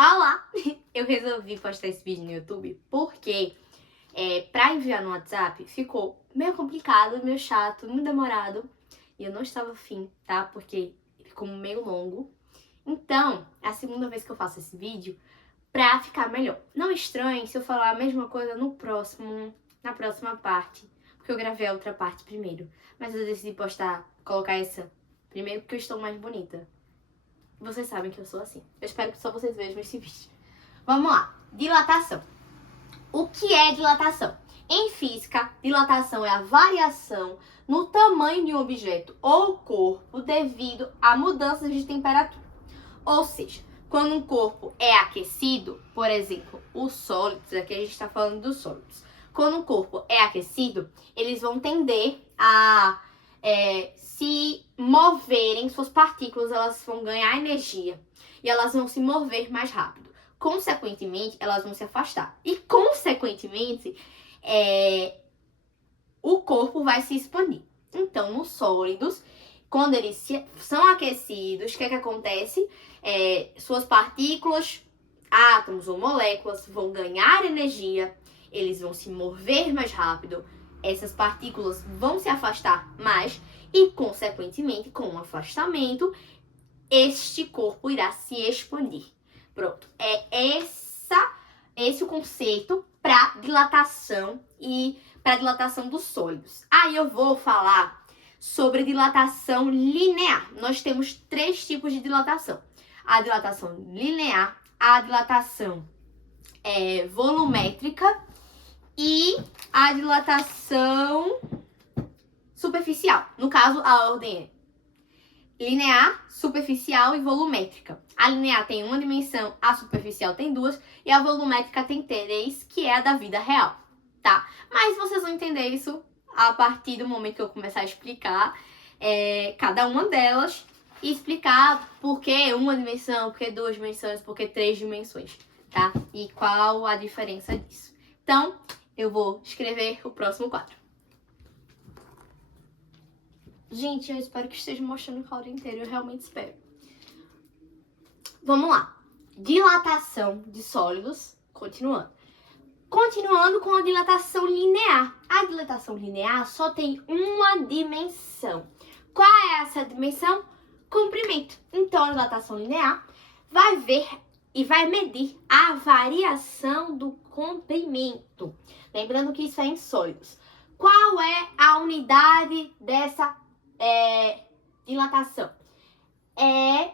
Olá! Eu resolvi postar esse vídeo no YouTube porque pra enviar no WhatsApp ficou meio complicado, meio chato, muito demorado. E eu não estava afim, tá? Porque ficou meio longo. Então, é a segunda vez que eu faço esse vídeo pra ficar melhor. Não estranhe se eu falar a mesma coisa na próxima parte. Porque eu gravei a outra parte primeiro. Mas eu decidi colocar essa primeiro porque eu estou mais bonita. Vocês sabem que eu sou assim. Eu espero que só vocês vejam esse vídeo. Vamos lá. Dilatação. O que é dilatação? Em física, dilatação é a variação no tamanho de um objeto ou corpo devido a mudanças de temperatura. Ou seja, quando um corpo é aquecido, por exemplo, os sólidos, aqui a gente está falando dos sólidos. Quando um corpo é aquecido, eles vão tender a se moverem, suas partículas elas vão ganhar energia e elas vão se mover mais rápido. Consequentemente, elas vão se afastar. E, consequentemente, o corpo vai se expandir. Então, nos sólidos, quando eles são aquecidos, o que acontece? Suas partículas, átomos ou moléculas vão ganhar energia, eles vão se mover mais rápido, essas partículas vão se afastar mais e, consequentemente, com o afastamento, este corpo irá se expandir. Pronto, esse o conceito para dilatação e para dilatação dos sólidos. Aí eu vou falar sobre dilatação linear. Nós temos 3 tipos de dilatação. A dilatação linear, a dilatação volumétrica e a dilatação superficial. No caso, a ordem é linear, superficial e volumétrica. A linear tem uma dimensão, a superficial tem 2 e a volumétrica tem 3, que é a da vida real, tá? Mas vocês vão entender isso a partir do momento que eu começar a explicar cada uma delas e explicar por que uma dimensão, por que 2 dimensões, por que 3 dimensões, tá? E qual a diferença disso. Então, eu vou escrever o próximo quadro. Gente, eu espero que esteja mostrando o quadro inteiro, eu realmente espero. Vamos lá. Dilatação de sólidos, continuando. Continuando com a dilatação linear. A dilatação linear só tem uma dimensão. Qual é essa dimensão? Comprimento. Então, a dilatação linear vai ver e vai medir a variação do comprimento. Lembrando que isso é em sólidos. Qual é a unidade dessa dilatação? É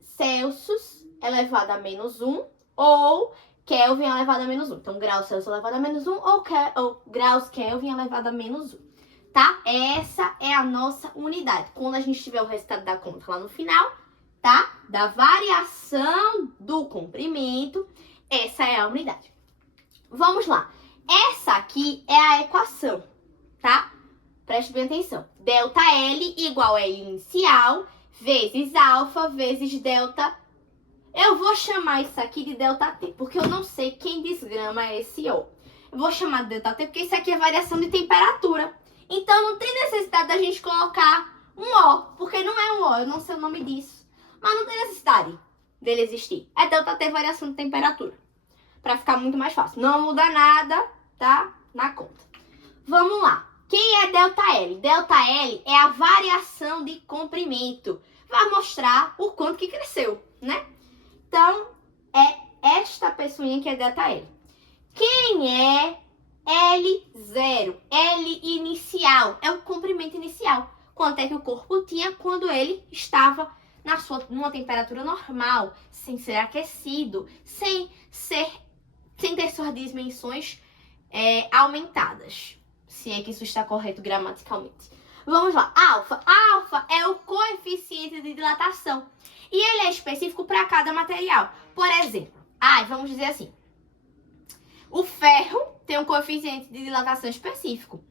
Celsius elevado a menos 1 ou Kelvin elevado a menos 1. Então, graus Celsius elevado a menos 1 ou graus Kelvin elevado a menos 1. Tá? Essa é a nossa unidade. Quando a gente tiver o resultado da conta lá no final, tá? Da variação do comprimento, essa é a unidade. Vamos lá. Essa aqui é a equação, tá? Preste bem atenção. Delta L igual a L inicial vezes alfa vezes delta. Eu vou chamar isso aqui de delta T, porque eu não sei quem desgrama esse O. Eu vou chamar de delta T porque isso aqui é variação de temperatura. Então não tem necessidade da gente colocar um O, porque não é um O, eu não sei o nome disso. Mas não tem necessidade dele existir. É delta T variação de temperatura. Para ficar muito mais fácil. Não muda nada, tá? Na conta. Vamos lá. Quem é delta L? Delta L é a variação de comprimento. Vai mostrar o quanto que cresceu, né? Então, é esta pessoinha que é delta L. Quem é L0? L inicial. É o comprimento inicial. Quanto é que o corpo tinha quando ele estava numa temperatura normal, sem ser aquecido, sem ter suas dimensões aumentadas. Se é que isso está correto gramaticalmente. Vamos lá. Alfa. Alfa é o coeficiente de dilatação. E ele é específico para cada material. Por exemplo, vamos dizer assim. O ferro tem um coeficiente de dilatação específico.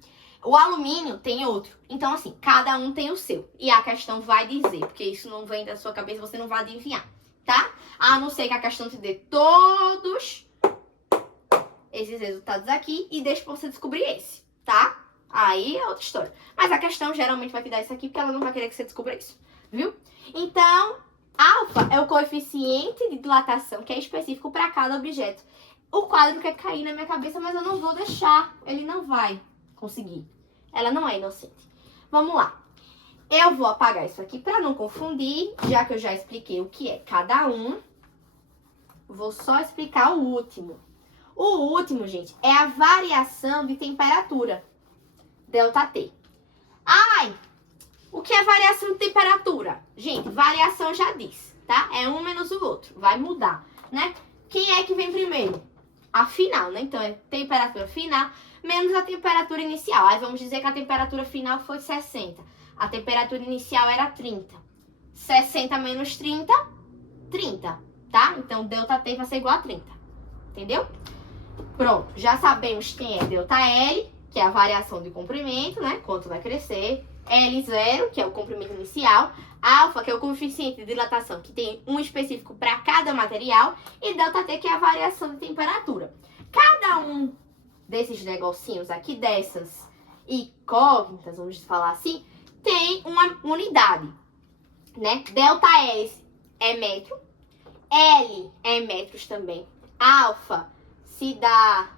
O alumínio tem outro. Então, assim, cada um tem o seu. E a questão vai dizer, porque isso não vem da sua cabeça, você não vai adivinhar, tá? A não ser que a questão te dê todos esses resultados aqui e deixe pra você descobrir esse, tá? Aí é outra história. Mas a questão geralmente vai te dar isso aqui, porque ela não vai querer que você descubra isso, viu? Então, alfa Alfa é o coeficiente de dilatação que é específico para cada objeto. O quadro quer cair na minha cabeça, mas eu não vou deixar. Ele não vai conseguir. Ela não é inocente. Vamos lá. Eu vou apagar isso aqui para não confundir, já que eu já expliquei o que é cada um. Vou só explicar o último. O último, gente, é a variação de temperatura. ΔT. Ai, o que é variação de temperatura? Gente, variação já diz, tá? É um menos o outro. Vai mudar, né? Quem é que vem primeiro? A final, né? Então, é temperatura final menos a temperatura inicial. Aí, vamos dizer que a temperatura final foi 60. A temperatura inicial era 30. 60 menos 30, 30, tá? Então, ΔT vai ser igual a 30. Entendeu? Pronto, já sabemos quem é ΔL, que é a variação de comprimento, né? Quanto vai crescer. L0, que é o comprimento inicial. Alfa, que é o coeficiente de dilatação, que tem um específico para cada material. E ΔT, que é a variação de temperatura. Cada um desses negocinhos aqui, dessas incógnitas, vamos falar assim, tem uma unidade, né? ΔL é metro. L é metros também. Alfa se dá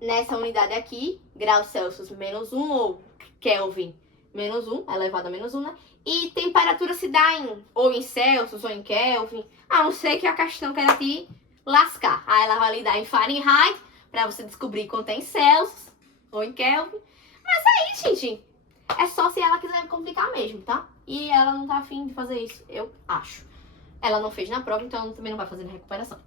nessa unidade aqui, graus Celsius menos 1 ou Kelvin menos 1, elevado a menos 1, né? E temperatura se dá ou em Celsius ou em Kelvin, a não ser que a questão queira te lascar. Aí ela vai lhe dar em Fahrenheit, para você descobrir quanto é em Celsius ou em Kelvin. Mas aí, gente, é só se ela quiser me complicar mesmo, tá? E ela não tá afim de fazer isso, eu acho. Ela não fez na prova, então ela também não vai fazer na recuperação.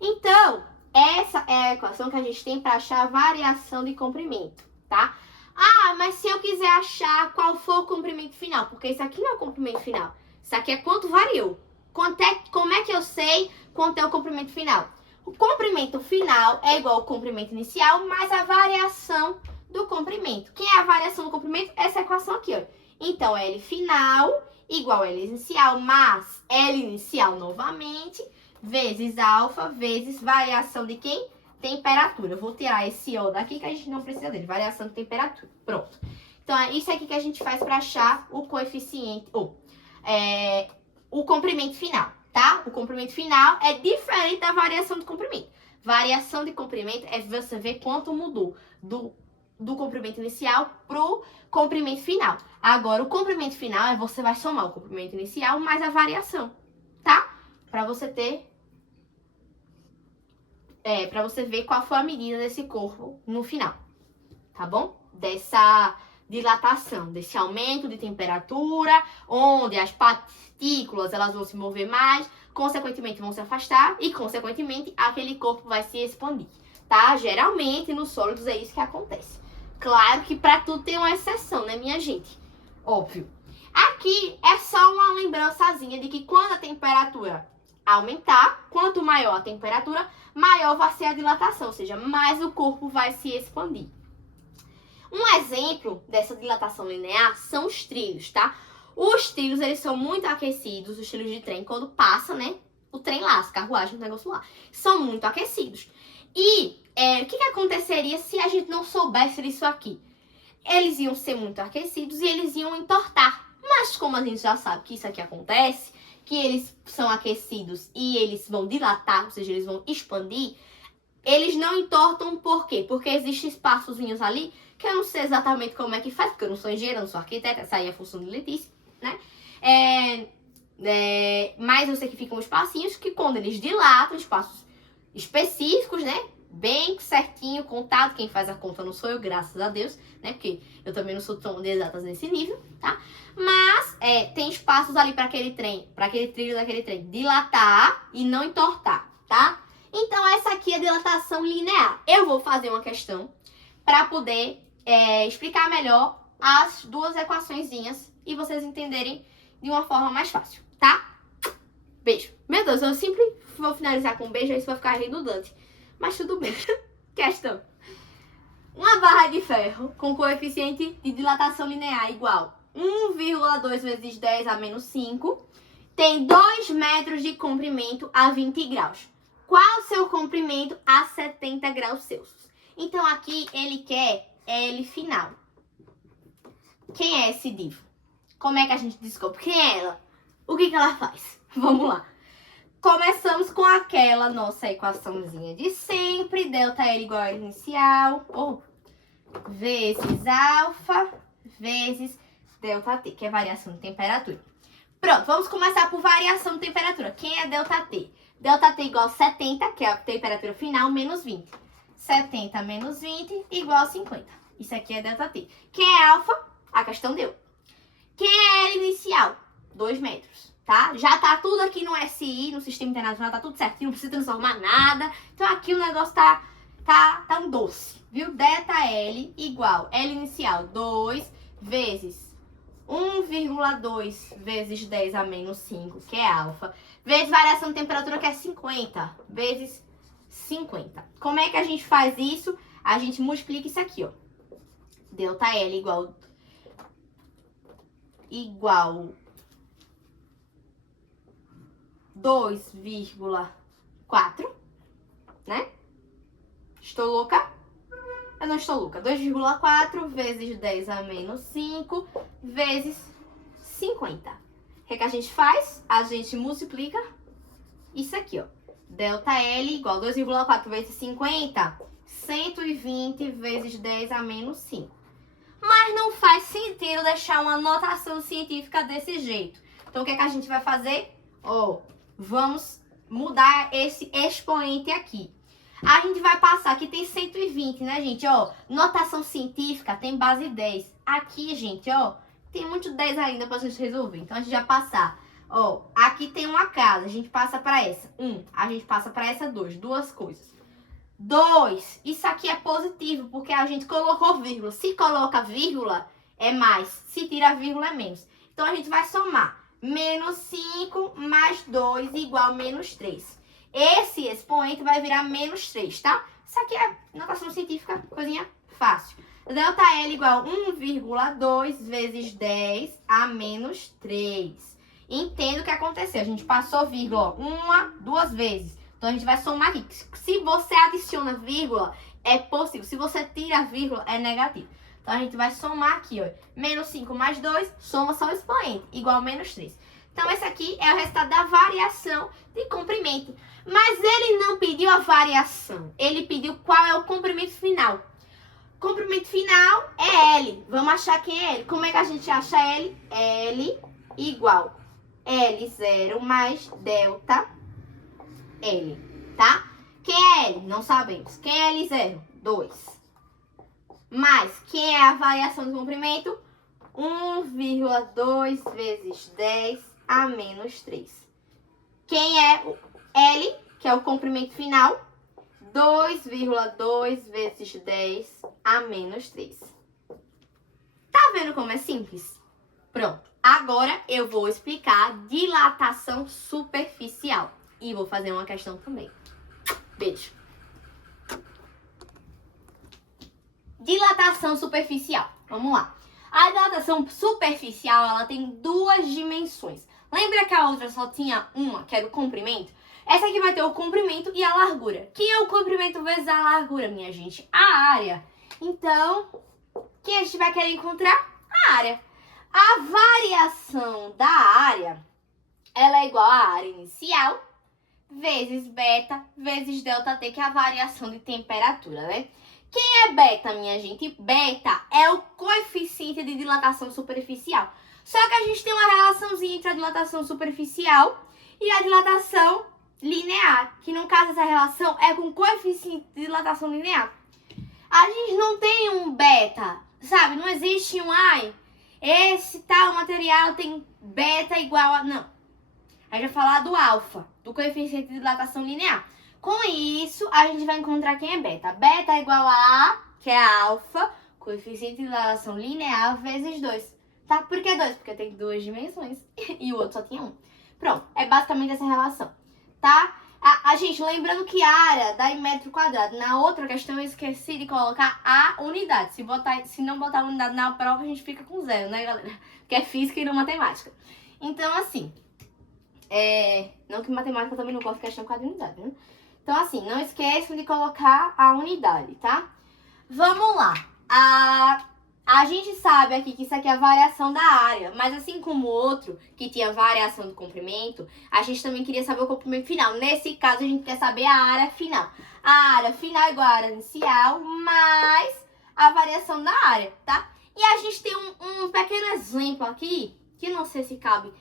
Então, essa é a equação que a gente tem para achar a variação de comprimento, tá? Ah, mas se eu quiser achar qual for o comprimento final, porque isso aqui não é o comprimento final, isso aqui é quanto variou. Como é que eu sei quanto é o comprimento final? O comprimento final é igual ao comprimento inicial mais a variação do comprimento. Quem é a variação do comprimento? Essa equação aqui, ó. Então, L final igual a L inicial mais L inicial novamente, vezes alfa, vezes variação de quem? Temperatura. Eu vou tirar esse O daqui que a gente não precisa dele. Variação de temperatura. Pronto. Então, é isso aqui que a gente faz para achar o coeficiente, ou o comprimento final, tá? O comprimento final é diferente da variação de comprimento. Variação de comprimento é você ver quanto mudou do comprimento inicial pro comprimento final. Agora, o comprimento final é você vai somar o comprimento inicial mais a variação, tá? Para você ter... para você ver qual foi a medida desse corpo no final, tá bom? Dessa dilatação, desse aumento de temperatura, onde as partículas elas vão se mover mais, consequentemente vão se afastar e, consequentemente, aquele corpo vai se expandir, tá? Geralmente, nos sólidos é isso que acontece. Claro que para tudo tem uma exceção, né, minha gente? Óbvio. Aqui é só uma lembrançazinha de que quando a temperatura aumentar, quanto maior a temperatura, maior vai ser a dilatação, ou seja, mais o corpo vai se expandir. Um exemplo dessa dilatação linear são os trilhos, tá? Os trilhos, eles são muito aquecidos, os trilhos de trem, quando passa, né? O trem lá, as carruagens, o negócio lá, são muito aquecidos. E o que aconteceria se a gente não soubesse disso aqui? Eles iam ser muito aquecidos e eles iam entortar. Mas como a gente já sabe que isso aqui acontece, que eles são aquecidos e eles vão dilatar, ou seja, eles vão expandir, eles não entortam por quê? Porque existem espaçozinhos ali que eu não sei exatamente como é que faz, porque eu não sou engenheira, não sou arquiteta, essa aí é a função de Letícia, né? Mas eu sei que ficam espacinhos que quando eles dilatam, espaços específicos, né? Bem certinho, contado, quem faz a conta não sou eu, graças a Deus, né? Porque eu também não sou tão de exatas nesse nível, tá? Mas tem espaços ali para aquele trilho daquele trem dilatar e não entortar, tá? Então essa aqui é a dilatação linear. Eu vou fazer uma questão para poder explicar melhor as duas equaçõezinhas e vocês entenderem de uma forma mais fácil, tá? Beijo. Meu Deus, eu sempre vou finalizar com um beijo, aí isso vai ficar redundante. Mas tudo bem. Questão. Uma barra de ferro com coeficiente de dilatação linear igual 1,2 vezes 10 a menos 5 tem 2 metros de comprimento a 20 graus. Qual o seu comprimento a 70 graus Celsius? Então, aqui ele quer L final. Quem é esse divo? Como é que a gente descobre? Quem é ela? o que ela faz? Vamos lá. Começamos com aquela nossa equaçãozinha de sempre, ΔL igual a inicial, vezes alfa, vezes ΔT, que é variação de temperatura. Pronto, vamos começar por variação de temperatura. Quem é ΔT? ΔT igual a 70, que é a temperatura final, menos 20. 70 menos 20 igual a 50. Isso aqui é ΔT. Quem é alfa? A questão deu. Quem é L inicial? 2 metros, tá? Já tá tudo aqui no SI, no Sistema Internacional, tá tudo certinho, não precisa transformar nada. Então aqui o negócio tá um doce, viu? ΔL igual L inicial 2 vezes 1,2 vezes 10 a menos 5, que é alfa, vezes variação de temperatura, que é 50, vezes 50. Como é que a gente faz isso? A gente multiplica isso aqui, ó. ΔL igual 2,4, né? Estou louca? Eu não estou louca. 2,4 vezes 10 a menos 5 vezes 50. O que a gente faz? A gente multiplica isso aqui, ó. ΔL igual 2,4 vezes 50, 120 vezes 10 a menos 5. Mas não faz sentido deixar uma notação científica desse jeito. Então, o que a gente vai fazer? Vamos mudar esse expoente aqui. A gente vai passar, aqui tem 120, né, gente? Notação científica tem base 10. Aqui, gente, tem muito 10 ainda pra gente resolver. Então, a gente vai passar. Aqui tem uma casa, a gente passa pra essa. 1, a gente passa pra essa 2. Duas coisas. 2, isso aqui é positivo, porque a gente colocou vírgula. Se coloca vírgula, é mais. Se tira vírgula, é menos. Então, a gente vai somar. Menos 5 mais 2 igual a menos 3. Esse expoente vai virar menos 3, tá? Isso aqui é notação científica, coisinha fácil. ΔL igual a 1,2 vezes 10 a menos 3. Entenda o que aconteceu. A gente passou vírgula duas vezes. Então, a gente vai somar aqui. Se você adiciona vírgula, é positivo. Se você tira vírgula, é negativo. Então, a gente vai somar aqui, Menos 5 mais 2, soma só o expoente, igual a menos 3. Então, esse aqui é o resultado da variação de comprimento. Mas ele não pediu a variação. Ele pediu qual é o comprimento final. Comprimento final é L. Vamos achar quem é L. Como é que a gente acha L? L igual L0 mais delta L, tá? Quem é L? Não sabemos. Quem é L0? 2. Mais, quem é a variação do comprimento? 1,2 vezes 10 a menos 3. Quem é o L, que é o comprimento final? 2,2 vezes 10 a menos 3. Tá vendo como é simples? Pronto. Agora eu vou explicar dilatação superficial. E vou fazer uma questão também. Beijo. Dilatação superficial. Vamos lá. A dilatação superficial, ela tem duas dimensões. Lembra que a outra só tinha uma, que era o comprimento? Essa aqui vai ter o comprimento e a largura. Quem é o comprimento vezes a largura, minha gente? A área. Então, quem a gente vai querer encontrar? A área. A variação da área, ela é igual à área inicial vezes beta vezes ΔT, que é a variação de temperatura, né? Quem é beta, minha gente? Beta é o coeficiente de dilatação superficial. Só que a gente tem uma relaçãozinha entre a dilatação superficial e a dilatação linear, que no caso essa relação é com coeficiente de dilatação linear. A gente não tem um beta, sabe? Não existe um esse tal material tem beta igual a... Não. A gente vai falar do alfa, do coeficiente de dilatação linear. Com isso, a gente vai encontrar quem é beta. Beta é igual a A, que é a alfa, coeficiente de dilatação linear, vezes 2. Tá? Por que 2? Porque tem duas dimensões e o outro só tinha um. Pronto, é basicamente essa relação, tá? A gente, lembrando que a área dá em metro quadrado. Na outra questão, eu esqueci de colocar a unidade. Se não botar a unidade na prova, a gente fica com 0, né, galera? Porque é física e não matemática. Então, assim, não que matemática também não gosto de questão com a unidade, né? Então, assim, não esqueçam de colocar a unidade, tá? Vamos lá. A gente sabe aqui que isso aqui é a variação da área, mas assim como o outro, que tinha variação do comprimento, a gente também queria saber o comprimento final. Nesse caso, a gente quer saber a área final. A área final é igual à área inicial, mais a variação da área, tá? E a gente tem um pequeno exemplo aqui, que não sei se cabe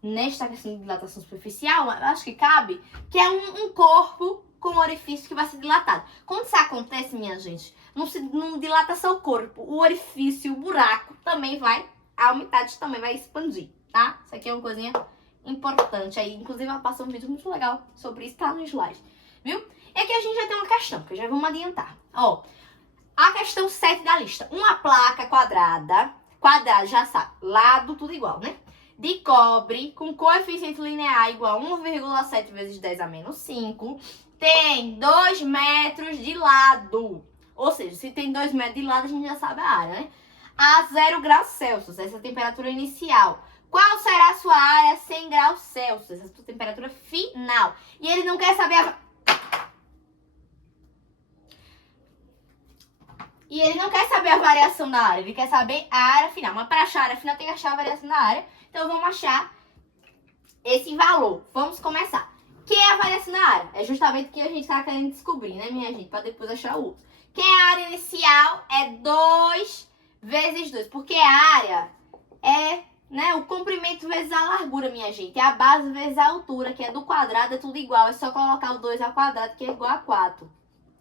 nesta questão de dilatação superficial, mas acho que cabe, que é um corpo com orifício que vai ser dilatado. Quando isso acontece, minha gente, não dilata só o corpo, o orifício, o buraco também vai, a umidade também vai expandir, tá? Isso aqui é uma coisinha importante aí, inclusive ela passou um vídeo muito legal sobre isso, tá no slide, viu? E aqui a gente já tem uma questão, que já vamos adiantar. Ó, a questão 7 da lista, uma placa quadrada já sabe, lado tudo igual, né? De cobre, com coeficiente linear igual a 1,7 vezes 10 a menos 5, tem 2 metros de lado. Ou seja, se tem 2 metros de lado, a gente já sabe a área, né? A 0 graus Celsius, essa é a temperatura inicial. Qual será a sua área a 100 graus Celsius? Essa é a sua temperatura final. E ele não quer saber a variação da área, ele quer saber a área final. Mas para achar a área final, tem que achar a variação da área. Então, vamos achar esse valor. Vamos começar. O que é a variação da área? É justamente o que a gente está querendo descobrir, né, minha gente? Para depois achar o outro. Que é a área inicial é 2 vezes 2. Porque a área é, né, o comprimento vezes a largura, minha gente. É a base vezes a altura, que é do quadrado, é tudo igual. É só colocar o 2 ao quadrado, que é igual a 4,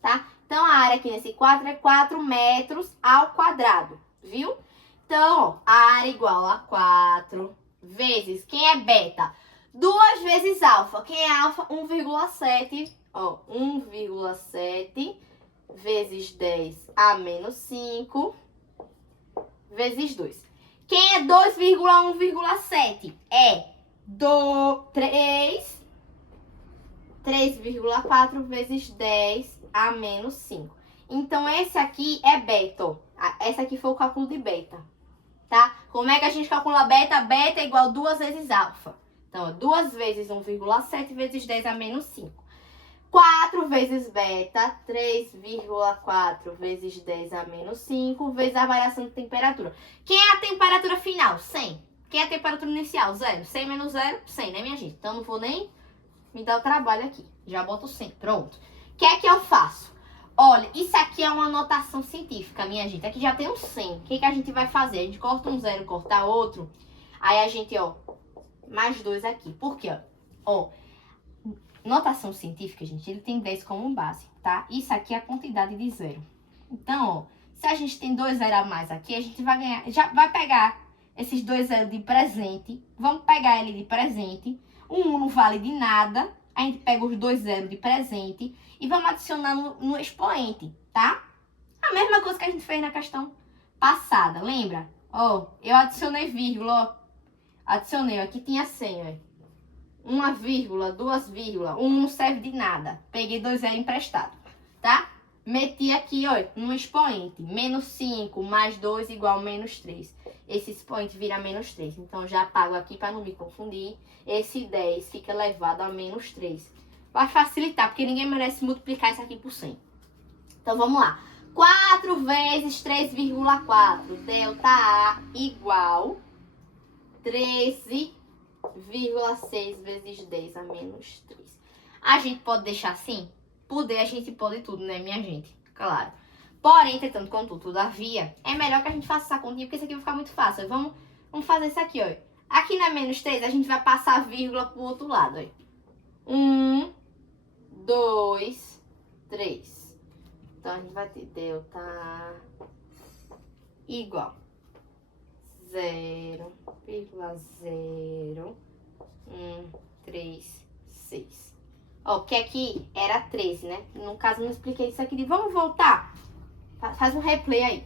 tá? Então, a área aqui nesse quadro é 4 metros ao quadrado, viu? Então, ó, a área igual a 4 vezes, quem é beta? 2 vezes alfa. Quem é alfa? 1,7. Ó, 1,7 vezes 10 a menos 5 vezes 2. Quem é 2,1,7? É 3,4 vezes 10 a menos 5. Então, esse aqui é beta, ó. Esse aqui foi o cálculo de beta, tá? Como é que a gente calcula beta? Beta é igual a 2 vezes alfa. Então, 2 vezes 1,7 vezes 10 a menos 5. 4 vezes beta, 3,4 vezes 10 a menos 5, vezes a variação de temperatura. Quem é a temperatura final? 100. Quem é a temperatura inicial? 0. 100 menos 0, 100, né, minha gente? Então, não vou nem me dar o trabalho aqui. Já boto 100. Pronto. O que é que eu faço? Olha, isso aqui é uma notação científica, minha gente. Aqui já tem um 100. O que a gente vai fazer? A gente corta um 0, corta outro. Aí a gente, ó, mais 2 aqui. Por quê? Ó, notação científica, gente, ele tem 10 como base, tá? Isso aqui é a quantidade de 0. Então, ó, se a gente tem 2 0 a mais aqui, a gente vai ganhar, já vai pegar esses 2 0 de presente. Vamos pegar ele de presente. O 1 não vale de nada. A gente pega os 2 0 de presente e vamos adicionar no expoente, tá? A mesma coisa que a gente fez na questão passada, lembra? Ó, eu adicionei vírgula, ó. Adicionei, aqui tinha 100, ó. 1 vírgula, 2 vírgula, 1 não serve de nada. Peguei 2 0 emprestado, tá? Meti aqui, ó, no expoente. Menos 5 mais 2 igual a menos 3. Esse expoente vira menos 3. Então, já apago aqui para não me confundir. Esse 10 fica elevado a menos 3. Vai facilitar, porque ninguém merece multiplicar isso aqui por 100. Então, vamos lá. 4 vezes 3,4. Delta A igual 13,6 vezes 10 a menos 3. A gente pode deixar assim? Poder, a gente pode tudo, né, minha gente? Claro. Porém, entretanto, contudo, todavia, é melhor que a gente faça essa continha, porque isso aqui vai ficar muito fácil. Vamos fazer isso aqui, ó. Aqui na menos 3, a gente vai passar a vírgula pro outro lado, ó. 1, 2, 3. Então, a gente vai ter delta igual 0,0136. Ó, que aqui era 13, né? No caso, não expliquei isso aqui. Vamos voltar? Faz um replay aí.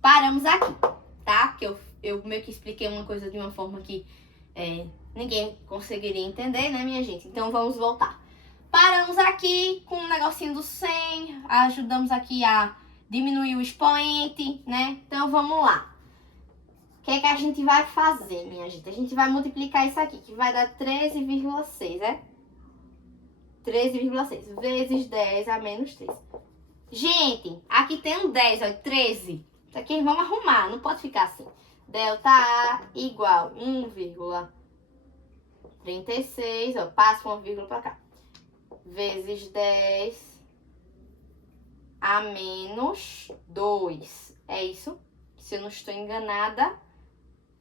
Paramos aqui, tá? Porque eu meio que expliquei uma coisa de uma forma que ninguém conseguiria entender, né, minha gente? Então, vamos voltar. Paramos aqui com um negocinho do 100. Ajudamos aqui a diminuir o expoente, né? Então, vamos lá. O que é que a gente vai fazer, minha gente? A gente vai multiplicar isso aqui, que vai dar 13,6, né? 13,6 vezes 10 a menos 3. Gente, aqui tem um 10, ó, 13. Isso aqui vamos arrumar, não pode ficar assim. Delta A igual 1,36, ó, passa uma vírgula pra cá. Vezes 10 a menos 2. É isso? Se eu não estou enganada,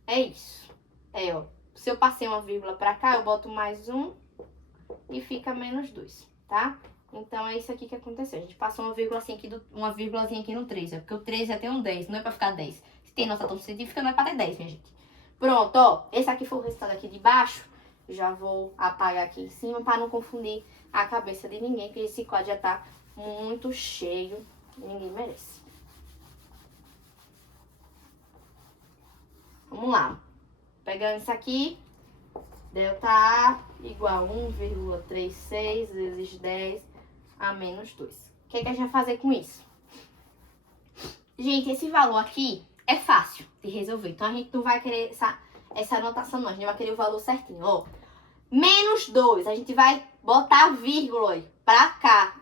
é isso. É, ó. Se eu passei uma vírgula pra cá, eu boto mais um e fica menos 2, tá? Então, é isso aqui que aconteceu. A gente passou uma vírgulazinha aqui no 13, ó, porque o 13 já tem um 10, não é pra ficar 10. Se tem notação científica, não é pra ter 10, minha gente. Pronto, ó. Esse aqui foi o resultado aqui de baixo. Já vou apagar aqui em cima pra não confundir a cabeça de ninguém, porque esse quadro já tá muito cheio. Ninguém merece. Vamos lá. Pegando isso aqui, delta A igual 1,36 vezes 10 a menos 2. O que a gente vai fazer com isso? Gente, esse valor aqui é fácil de resolver. Então, a gente não vai querer essa anotação, não. A gente vai querer o valor certinho. Ó, menos 2, a gente vai botar a vírgula aí pra cá.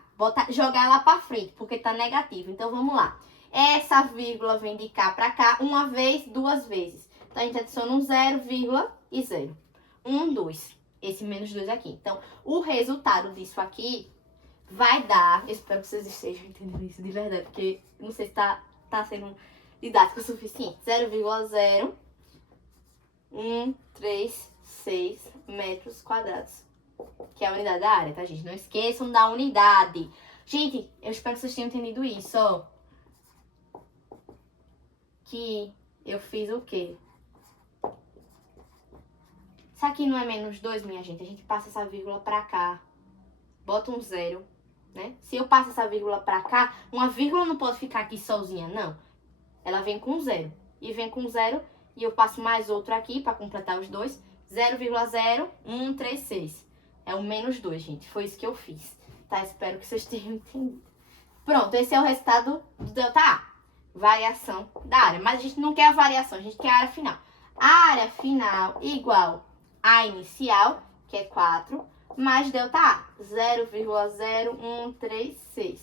Jogar ela pra frente, porque tá negativo. Então, vamos lá. Essa vírgula vem de cá pra cá uma vez, duas vezes. Então, a gente adiciona um 0, e 0. 1, 2. Esse menos 2 aqui. Então, o resultado disso aqui vai dar... Eu espero que vocês estejam entendendo isso de verdade, porque não sei se tá sendo didático o suficiente. 0,0136 metros quadrados. Que é a unidade da área, tá, gente? Não esqueçam da unidade. Gente, eu espero que vocês tenham entendido isso, ó. Que eu fiz o quê? Isso aqui não é menos 2, minha gente. A gente passa essa vírgula pra cá. Bota um 0, né? Se eu passo essa vírgula pra cá, uma vírgula não pode ficar aqui sozinha, não. Ela vem com 0. E vem com 0, e eu passo mais outro aqui pra completar os dois. 0,0136. É o menos 2, gente. Foi isso que eu fiz. Tá? Espero que vocês tenham entendido. Pronto, esse é o resultado do delta A. Variação da área. Mas a gente não quer a variação, a gente quer a área final. A área final igual a inicial, que é 4, mais delta A, 0,0136.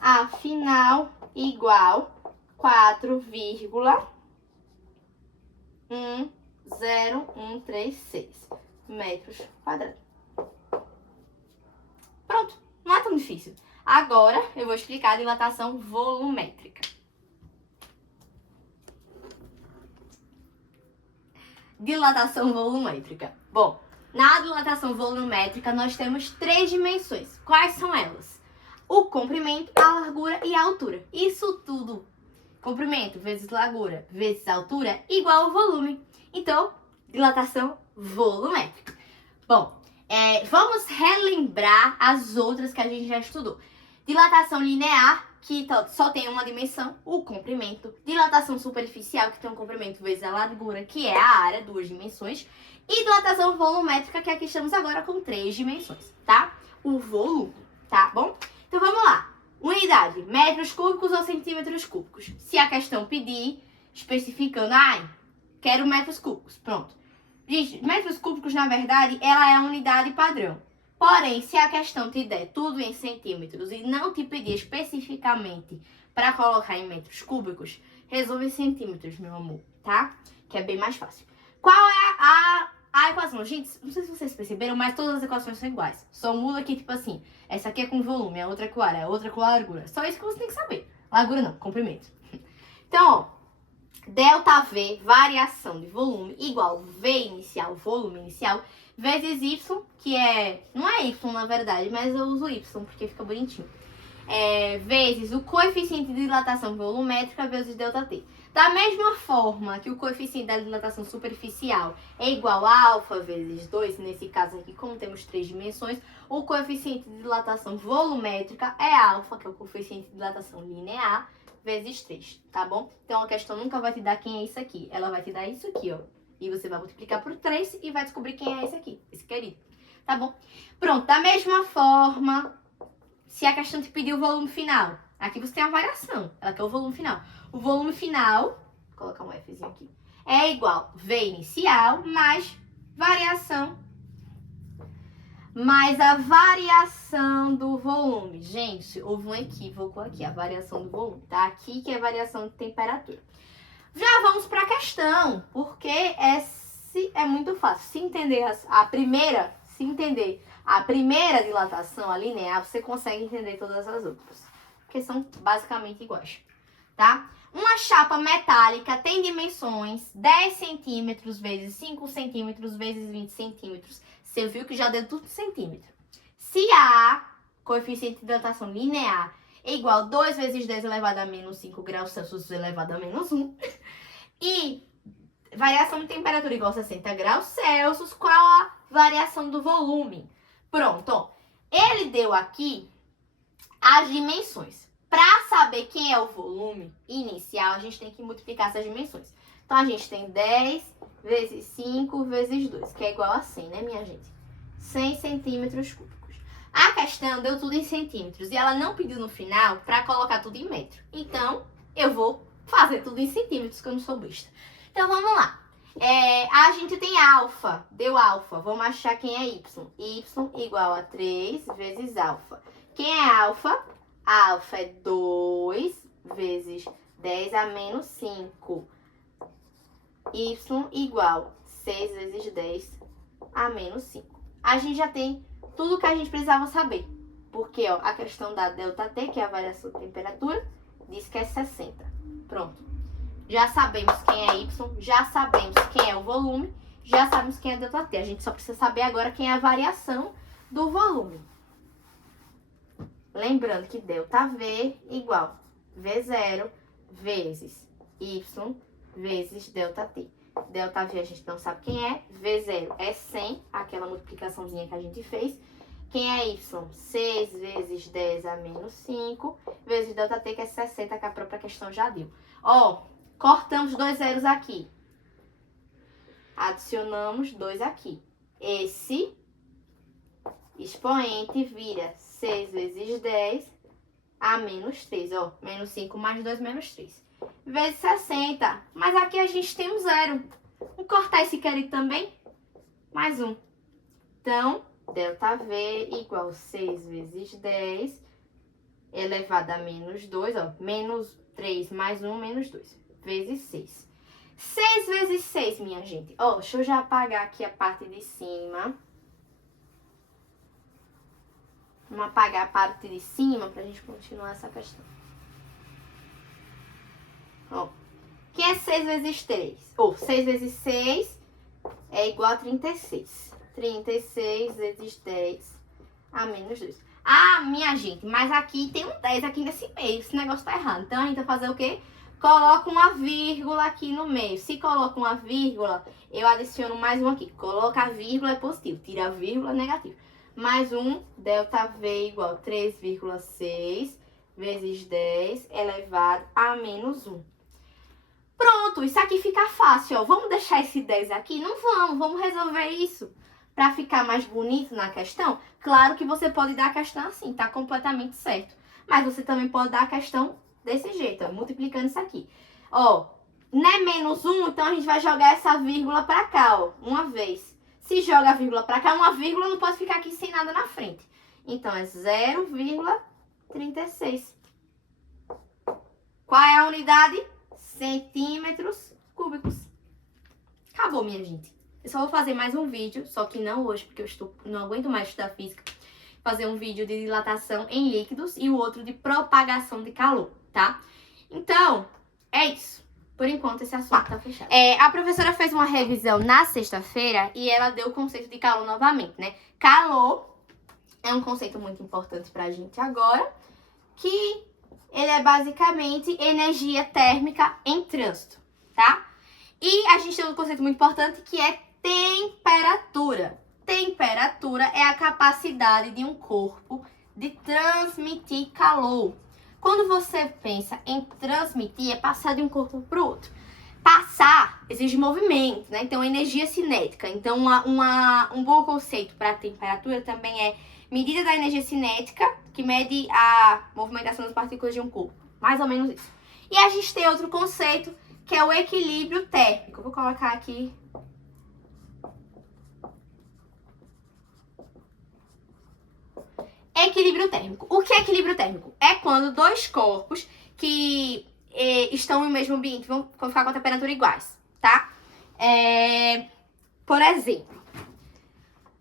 A final igual 4,10136 metros quadrados. Pronto, não é tão difícil. Agora eu vou explicar a dilatação volumétrica. Dilatação volumétrica. Bom, na dilatação volumétrica nós temos 3 dimensões. Quais são elas? O comprimento, a largura e a altura. Isso tudo, comprimento vezes largura vezes altura, igual ao volume. Então, dilatação volumétrica. Bom, vamos relembrar as outras que a gente já estudou. Dilatação linear, que só tem uma dimensão, o comprimento. Dilatação superficial, que tem um comprimento vezes a largura, que é a área, 2 dimensões. E dilatação volumétrica, que aqui estamos agora com 3 dimensões, tá? O volume, tá bom? Então vamos lá. Unidade, metros cúbicos ou centímetros cúbicos. Se a questão pedir, especificando, quero metros cúbicos, pronto. Gente, metros cúbicos, na verdade, ela é a unidade padrão. Porém, se a questão te der tudo em centímetros e não te pedir especificamente para colocar em metros cúbicos, resolve em centímetros, meu amor, tá? Que é bem mais fácil. Qual é a equação? Gente, não sei se vocês perceberam, mas todas as equações são iguais. Só muda aqui, tipo assim, essa aqui é com volume, a outra é com área, a outra é com largura. Só isso que você tem que saber. Largura não, comprimento. Então, ó, delta V, variação de volume, igual V inicial, volume inicial, vezes Y, que não é Y na verdade, mas eu uso Y porque fica bonitinho. Vezes o coeficiente de dilatação volumétrica vezes ΔT. Da mesma forma que o coeficiente da dilatação superficial é igual a alfa vezes 2, nesse caso aqui, como temos 3 dimensões, o coeficiente de dilatação volumétrica é alfa, que é o coeficiente de dilatação linear, vezes 3, tá bom? Então a questão nunca vai te dar quem é isso aqui, ela vai te dar isso aqui, ó. E você vai multiplicar por 3 e vai descobrir quem é esse aqui, esse querido, tá bom? Pronto, da mesma forma, se a questão te pedir o volume final, aqui você tem a variação, ela quer o volume final. O volume final, vou colocar um Fzinho aqui, é igual V inicial mais variação mais a variação do volume. Gente, houve um equívoco aqui, a variação do volume, tá? Aqui que é a variação de temperatura. Já vamos para a questão, porque esse é muito fácil. Se entender a primeira dilatação, a linear, você consegue entender todas as outras, porque são basicamente iguais, tá? Uma chapa metálica tem dimensões 10 centímetros vezes 5 centímetros vezes 20 centímetros. Você viu que já deu tudo centímetro. Se a coeficiente de dilatação linear é igual a 2 vezes 10 elevado a menos 5 graus Celsius elevado a menos 1, e variação de temperatura igual a 60 graus Celsius, qual a variação do volume? Pronto, ó. Ele deu aqui as dimensões. Para saber quem é o volume inicial, a gente tem que multiplicar essas dimensões. Então, a gente tem 10 vezes 5 vezes 2, que é igual a 100, né, minha gente? 100 centímetros cúbicos. A questão deu tudo em centímetros e ela não pediu no final para colocar tudo em metro. Então, eu vou fazer tudo em centímetros, que eu não sou besta. Então, vamos lá. A gente tem alfa, deu alfa. Vamos achar quem é y. Y igual a 3 vezes alfa. Quem é alfa? Alfa é 2 vezes 10 a menos 5. Y igual 6 vezes 10 a menos 5. A gente já tem tudo que a gente precisava saber. Porque, ó, a questão da ΔT, que é a variação de temperatura, diz que é 60. Pronto. Já sabemos quem é Y, já sabemos quem é o volume, já sabemos quem é ΔT. A gente só precisa saber agora quem é a variação do volume. Lembrando que ΔV igual V0 vezes Y vezes ΔT. ΔV a gente não sabe quem é. V0 é 100, aquela multiplicaçãozinha que a gente fez. Quem é Y? 6 vezes 10 a menos 5 vezes ΔT, que é 60, que a própria questão já deu. Ó, cortamos 2 zeros aqui. Adicionamos 2 aqui. Esse expoente vira 6 vezes 10 a menos 3, ó. Menos 5 mais 2, menos 3. Vezes 60. Mas aqui a gente tem um zero. Vamos cortar esse querido também. Mais um. Então, ΔV igual 6 vezes 10 elevado a menos 2, ó. Menos 3 mais 1, menos 2. Vezes 6. 6 vezes 6, minha gente. Ó, deixa eu já apagar aqui a parte de cima. Vamos apagar a parte de cima pra gente continuar essa questão. Ó, que é 6 vezes 3? Ou 6 vezes 6 é igual a 36. 36 vezes 10 a menos 2. Ah, minha gente, mas aqui tem um 10 aqui nesse meio. Esse negócio tá errado. Então, a gente vai fazer o quê? Coloca uma vírgula aqui no meio. Se coloca uma vírgula, eu adiciono mais um aqui. Coloca a vírgula é positivo. Tira a vírgula é negativo. Mais um, ΔV igual a 3,6 vezes 10 elevado a menos 1. Pronto, isso aqui fica fácil, ó. Vamos deixar esse 10 aqui? Não vamos, vamos resolver isso para ficar mais bonito na questão. Claro que você pode dar a questão assim, tá completamente certo. Mas você também pode dar a questão desse jeito, ó, multiplicando isso aqui. Ó, não é menos 1, então a gente vai jogar essa vírgula para cá, ó, uma vez. Se joga a vírgula para cá, uma vírgula não pode ficar aqui sem nada na frente. Então, é 0,36. Qual é a unidade? Centímetros cúbicos. Acabou, minha gente. Eu só vou fazer mais um vídeo, só que não hoje, porque não aguento mais estudar física. Fazer um vídeo de dilatação em líquidos e o outro de propagação de calor, tá? Então, é isso. Por enquanto, esse assunto tá fechado. A professora fez uma revisão na sexta-feira e ela deu o conceito de calor novamente, né? Calor é um conceito muito importante pra gente agora, que ele é basicamente energia térmica em trânsito, tá? E a gente tem um conceito muito importante que é temperatura. Temperatura é a capacidade de um corpo de transmitir calor. Quando você pensa em transmitir, é passar de um corpo para o outro. Passar exige movimento, né? Então, energia cinética. Então, um bom conceito para a temperatura também é medida da energia cinética, que mede a movimentação das partículas de um corpo. Mais ou menos isso. E a gente tem outro conceito, que é o equilíbrio térmico. Eu vou colocar aqui. Equilíbrio térmico. O que é equilíbrio térmico? É quando dois corpos que estão no mesmo ambiente vão ficar com a temperatura iguais, tá? Por exemplo,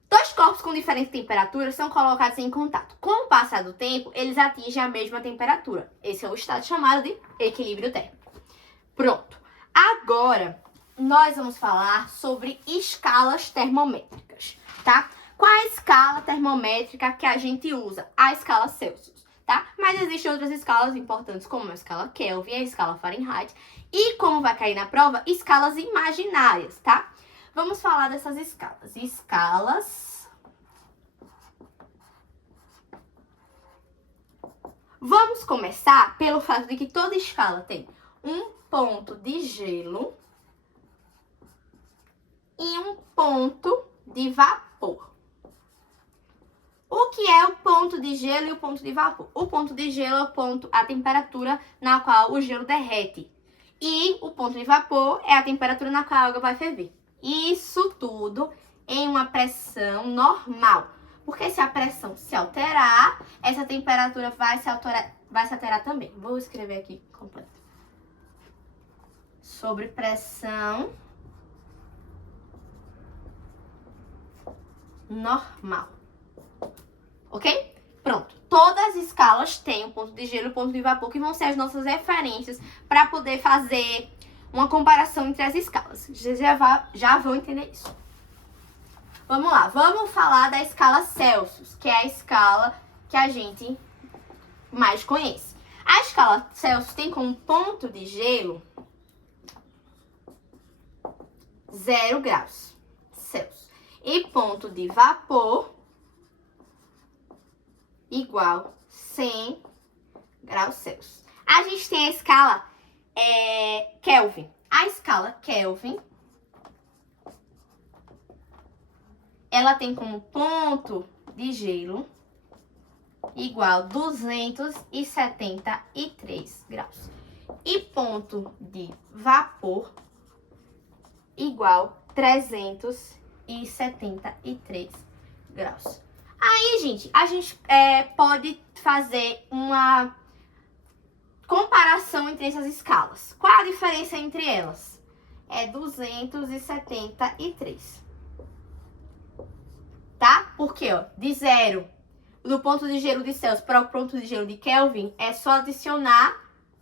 dois corpos com diferentes temperaturas são colocados em contato. Com o passar do tempo, eles atingem a mesma temperatura. Esse é o estado chamado de equilíbrio térmico. Pronto. Agora, nós vamos falar sobre escalas termométricas, tá? Qual é a escala termométrica que a gente usa? A escala Celsius, tá? Mas existem outras escalas importantes, como a escala Kelvin, a escala Fahrenheit. E, como vai cair na prova, escalas imaginárias, tá? Vamos falar dessas escalas. Escalas. Vamos começar pelo fato de que toda escala tem um ponto de gelo e um ponto de vapor. O que é o ponto de gelo e o ponto de vapor? O ponto de gelo é a temperatura na qual o gelo derrete. E o ponto de vapor é a temperatura na qual a água vai ferver. Isso tudo em uma pressão normal. Porque se a pressão se alterar, essa temperatura vai se alterar também. Vou escrever aqui completo. Sobre pressão normal. Ok? Pronto. Todas as escalas têm o ponto de gelo e o ponto de vapor, que vão ser as nossas referências para poder fazer uma comparação entre as escalas. Vocês já vão entender isso. Vamos lá. Vamos falar da escala Celsius, que é a escala que a gente mais conhece. A escala Celsius tem como ponto de gelo 0 graus Celsius. E ponto de vapor igual 100 graus Celsius. A gente tem a escala Kelvin. A escala Kelvin, ela tem como ponto de gelo igual 273 graus. E ponto de vapor igual 373 graus. Aí, gente, a gente pode fazer uma comparação entre essas escalas. Qual a diferença entre elas? É 273. Tá? Porque, ó, de 0 do ponto de gelo de Celsius para o ponto de gelo de Kelvin é só adicionar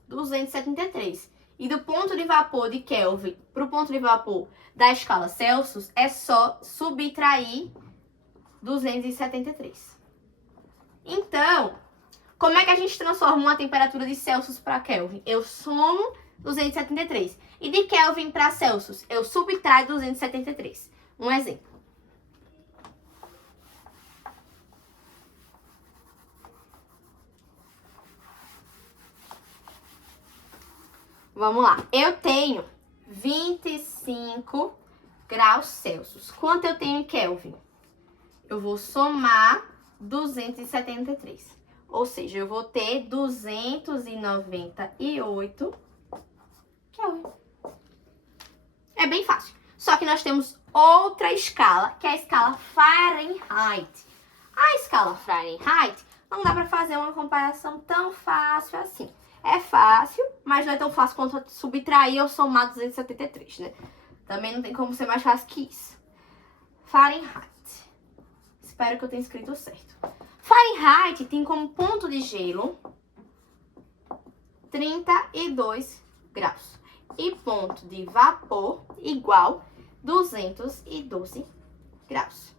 273. E do ponto de vapor de Kelvin para o ponto de vapor da escala Celsius é só subtrair 273. Então, como é que a gente transforma uma temperatura de Celsius para Kelvin? Eu somo 273. E de Kelvin para Celsius, eu subtraio 273. Um exemplo. Vamos lá. Eu tenho 25 graus Celsius. Quanto eu tenho em Kelvin? Eu vou somar 273. Ou seja, eu vou ter 298 Kelvin. É bem fácil. Só que nós temos outra escala, que é a escala Fahrenheit. A escala Fahrenheit não dá para fazer uma comparação tão fácil assim. É fácil, mas não é tão fácil quanto subtrair ou somar 273, né? Também não tem como ser mais fácil que isso. Fahrenheit. Espero que eu tenha escrito certo. Fahrenheit tem como ponto de gelo 32 graus. E ponto de vapor igual 212 graus.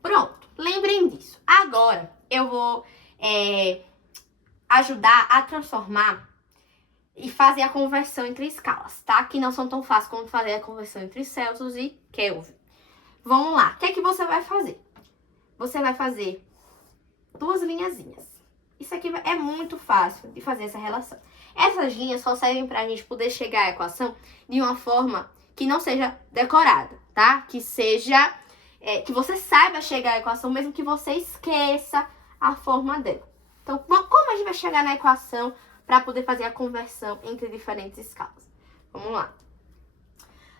Pronto, lembrem disso. Agora eu vou ajudar a transformar e fazer a conversão entre escalas, tá? Que não são tão fáceis como fazer a conversão entre Celsius e Kelvin. Vamos lá, o que é que você vai fazer? Você vai fazer duas linhazinhas. Isso aqui é muito fácil de fazer essa relação. Essas linhas só servem pra gente poder chegar à equação de uma forma que não seja decorada, tá? Que seja, que você saiba chegar à equação, mesmo que você esqueça a forma dela. Então, como a gente vai chegar na equação para poder fazer a conversão entre diferentes escalas? Vamos lá.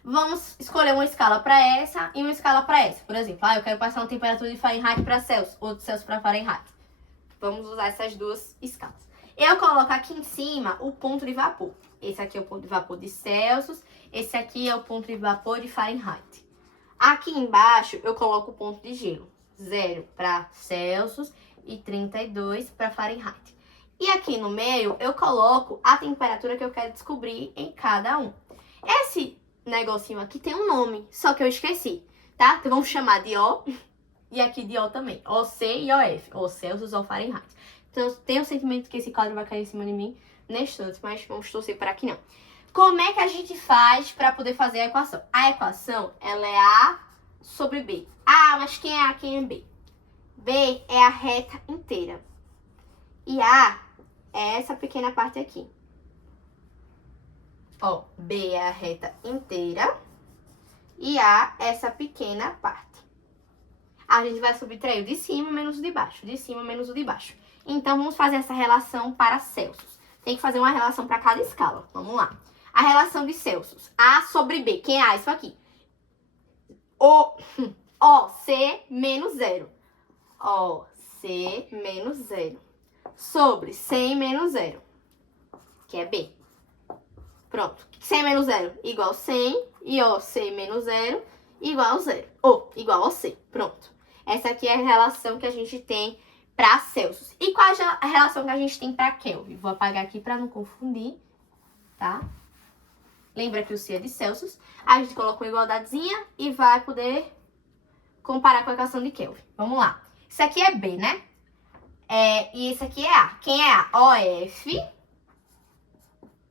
Vamos escolher uma escala para essa e uma escala para essa. Por exemplo, eu quero passar uma temperatura de Fahrenheit para Celsius ou de Celsius para Fahrenheit. Vamos usar essas duas escalas. Eu coloco aqui em cima o ponto de vapor. Esse aqui é o ponto de vapor de Celsius. Esse aqui é o ponto de vapor de Fahrenheit. Aqui embaixo eu coloco o ponto de gelo. 0 para Celsius e 32 para Fahrenheit. E aqui no meio eu coloco a temperatura que eu quero descobrir em cada um. Esse negocinho aqui tem um nome, só que eu esqueci, tá? Então vamos chamar de O e aqui de O também. OC e OF, ou Celsius ou Fahrenheit. Então eu tenho o sentimento que esse quadro vai cair em cima de mim neste instante, mas vamos torcer para que não. Como é que a gente faz para poder fazer a equação? A equação, ela é A sobre B. Ah, mas quem é A, quem é B? B é a reta inteira. E A é essa pequena parte aqui. Ó, B é a reta inteira e A é essa pequena parte. A gente vai subtrair o de cima menos o de baixo, de cima menos o de baixo. Então, vamos fazer essa relação para Celsius. Tem que fazer uma relação para cada escala. Vamos lá. A relação de Celsius. A sobre B. Quem é A? Isso aqui. OC menos 0. OC menos 0. Sobre 100 menos 0. Que é B. Pronto. 100 menos 0 igual 100. E OC menos 0 igual 0. Ou igual a C. Pronto. Essa aqui é a relação que a gente tem para Celsius. E qual é a relação que a gente tem para Kelvin? Vou apagar aqui para não confundir, tá? Lembra que o C é de Celsius. A gente coloca uma igualdadezinha e vai poder comparar com a equação de Kelvin. Vamos lá. Isso aqui é B, né? E esse aqui é A. Quem é A? OF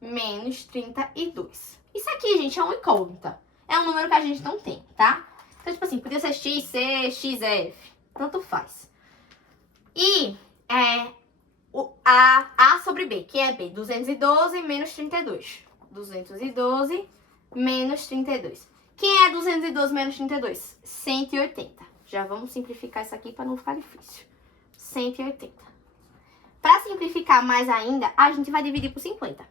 menos 32. Isso aqui, gente, é uma incógnita. É um número que a gente não tem, tá? Então, tipo assim, podia ser X, C, XF. Tanto faz. E A sobre B. Quem é B? 212 menos 32. 212 menos 32. Quem é 212 menos 32? 180. Já vamos simplificar isso aqui para não ficar difícil. 180. Para simplificar mais ainda, a gente vai dividir por 50.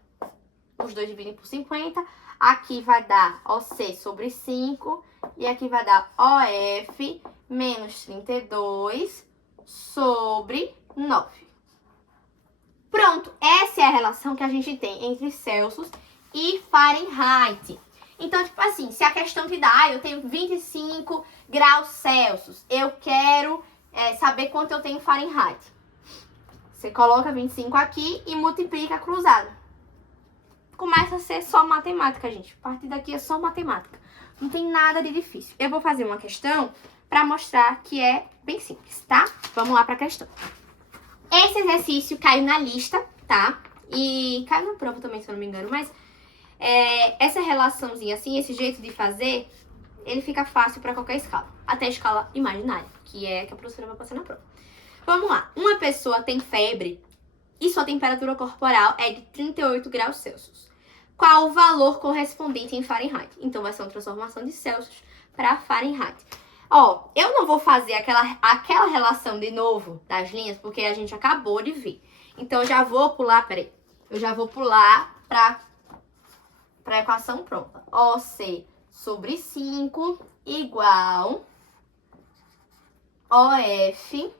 Os dois dividem por 50. Aqui vai dar OC sobre 5. E aqui vai dar OF menos 32 sobre 9. Pronto, essa é a relação que a gente tem entre Celsius e Fahrenheit. Então, tipo assim, se a questão te dá, eu tenho 25 graus Celsius, eu quero saber quanto eu tenho Fahrenheit. Você coloca 25 aqui e multiplica cruzado. Começa a ser só matemática, gente. A partir daqui é só matemática. Não tem nada de difícil. Eu vou fazer uma questão para mostrar que é bem simples, tá? Vamos lá para a questão. Esse exercício caiu na lista, tá? E caiu na prova também, se eu não me engano, mas essa relaçãozinha assim, esse jeito de fazer, ele fica fácil para qualquer escala. Até a escala imaginária, que é que a professora vai passar na prova. Vamos lá. Uma pessoa tem febre e sua temperatura corporal é de 38 graus Celsius. Qual o valor correspondente em Fahrenheit? Então, vai ser uma transformação de Celsius para Fahrenheit. Ó, eu não vou fazer aquela relação de novo das linhas, porque a gente acabou de ver. Então, eu já vou pular, peraí. Eu já vou pular para a equação pronta. OC sobre 5 igual OF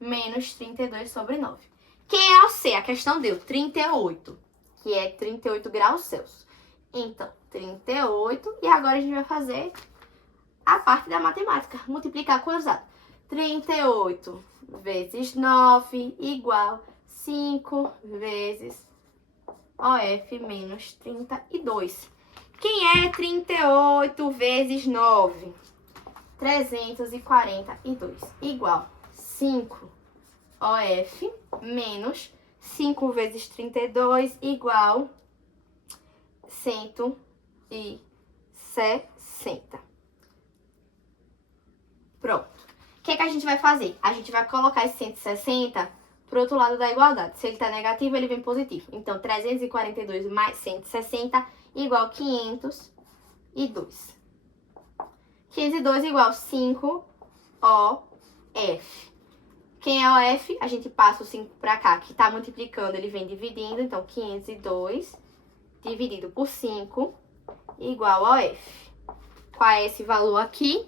menos 32 sobre 9. Quem é OC? A questão deu 38, que é 38 graus Celsius. Então, 38, e agora a gente vai fazer a parte da matemática, multiplicar cruzado. 38 vezes 9 igual 5 vezes OF menos 32. Quem é 38 vezes 9? 342 igual 5 OF menos 5 vezes 32 igual 160. Pronto. O que é que a gente vai fazer? A gente vai colocar esse 160 pro outro lado da igualdade. Se ele tá negativo, ele vem positivo. Então, 342 mais 160 igual 502. 502 igual 5 OF. Quem é OF? A gente passa o 5 para cá, que tá multiplicando, ele vem dividindo. Então, 502 dividido por 5 igual a OF. Qual é esse valor aqui?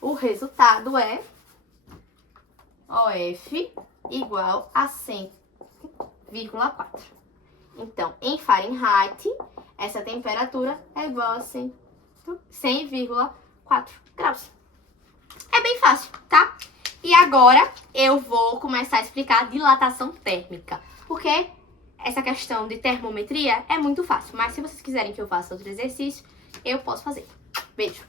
O resultado é OF igual a 100,4. Então, em Fahrenheit, essa temperatura é igual a 100,4 graus. É bem fácil, tá? E agora eu vou começar a explicar dilatação térmica. Porque essa questão de termometria é muito fácil. Mas se vocês quiserem que eu faça outro exercício, eu posso fazer. Beijo!